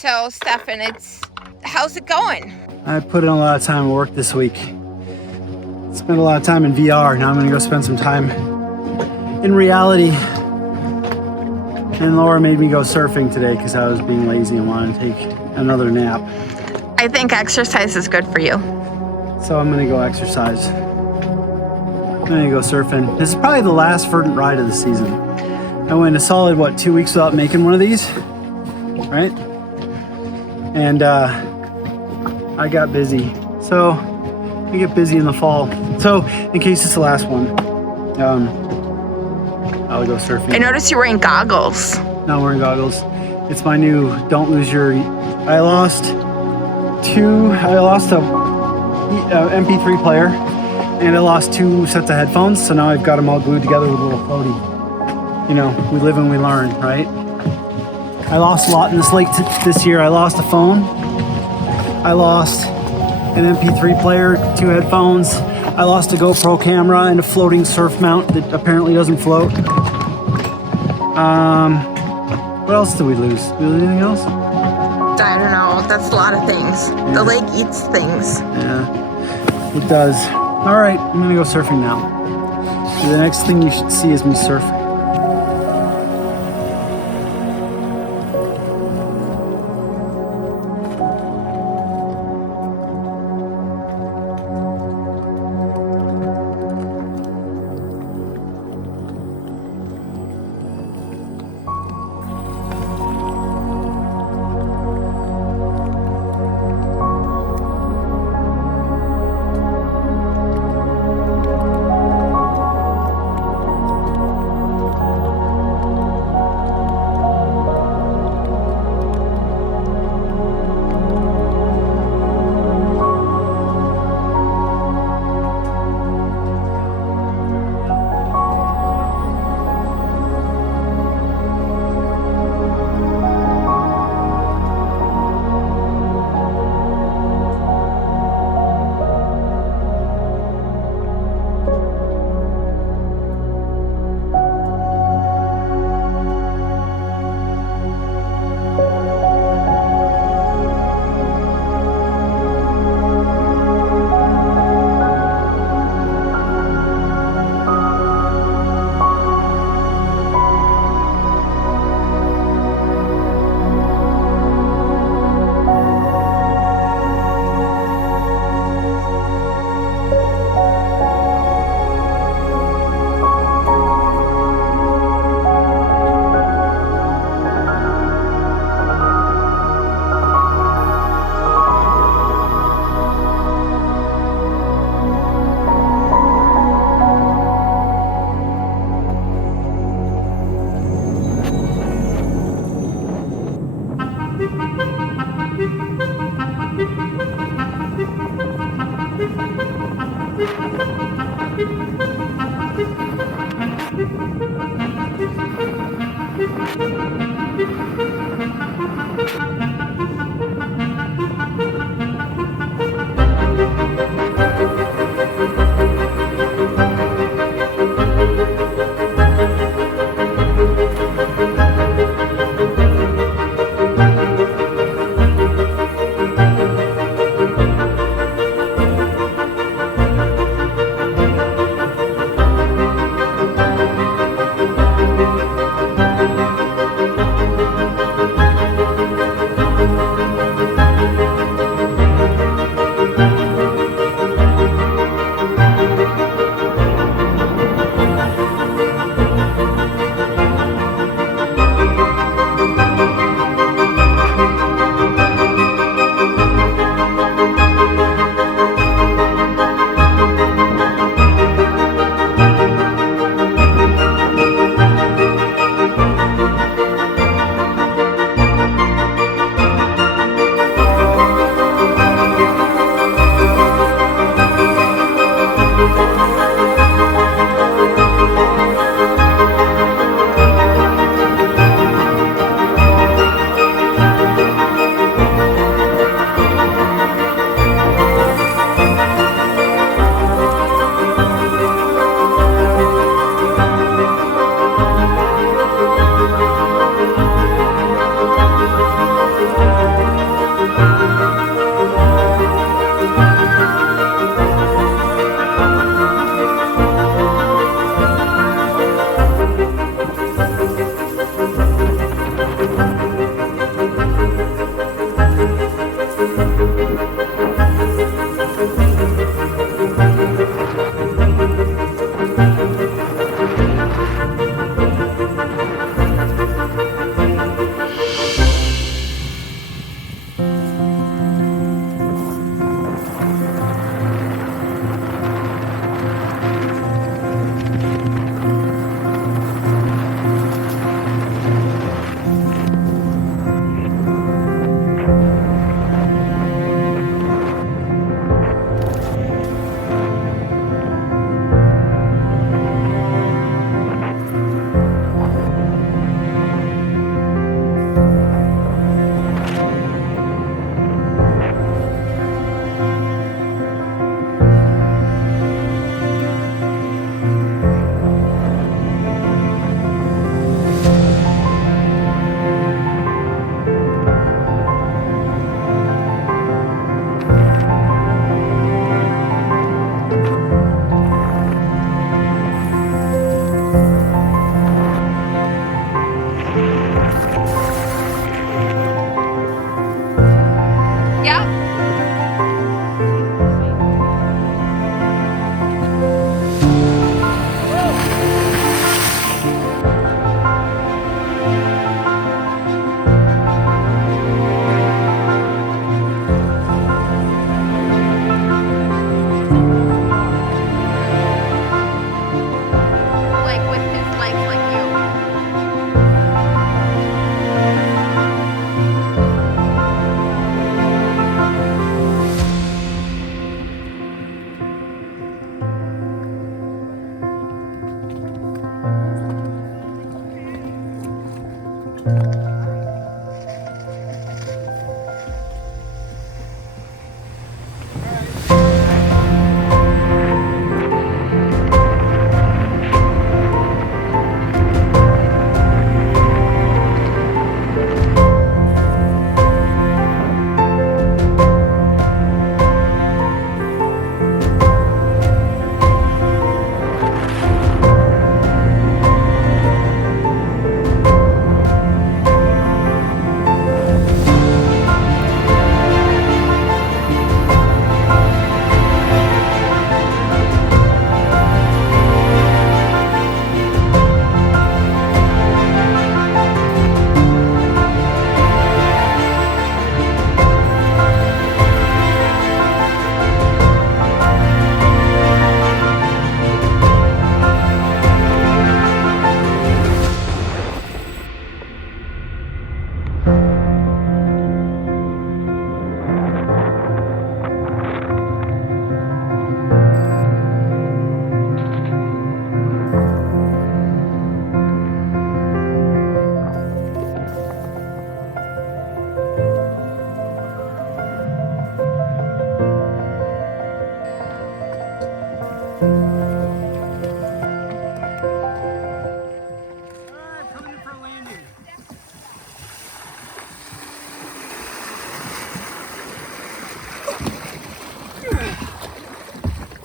So, Stefan, how's it going? I put in a lot of time at work this week. Spent a lot of time in VR. Now I'm gonna go spend some time in reality. And Laura made me go surfing today because I was being lazy and wanted to take another nap. I think exercise is good for you. So I'm gonna go exercise. I'm gonna go surfing. This is probably the last Verdant ride of the season. I went a solid, 2 weeks without making one of these, right? And I got busy. So I get busy in the fall. So in case it's the last one, I'll go surfing. I noticed you're wearing goggles. Not wearing goggles. It's my new don't lose your, I lost a MP3 player and I lost 2 sets of headphones. So now I've got them all glued together with a little floaty. You know, we live and we learn, right? I lost a lot in this lake this year. I lost a phone. I lost an MP3 player, 2 headphones. I lost a GoPro camera and a floating surf mount that apparently doesn't float. What else did we lose? Did we lose anything else? I don't know. That's a lot of things. Yeah. The lake eats things. Yeah, it does. All right, I'm gonna go surfing now. The next thing you should see is me surfing.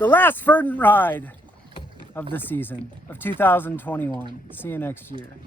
the last Verdant ride of the season of 2021. See you next year.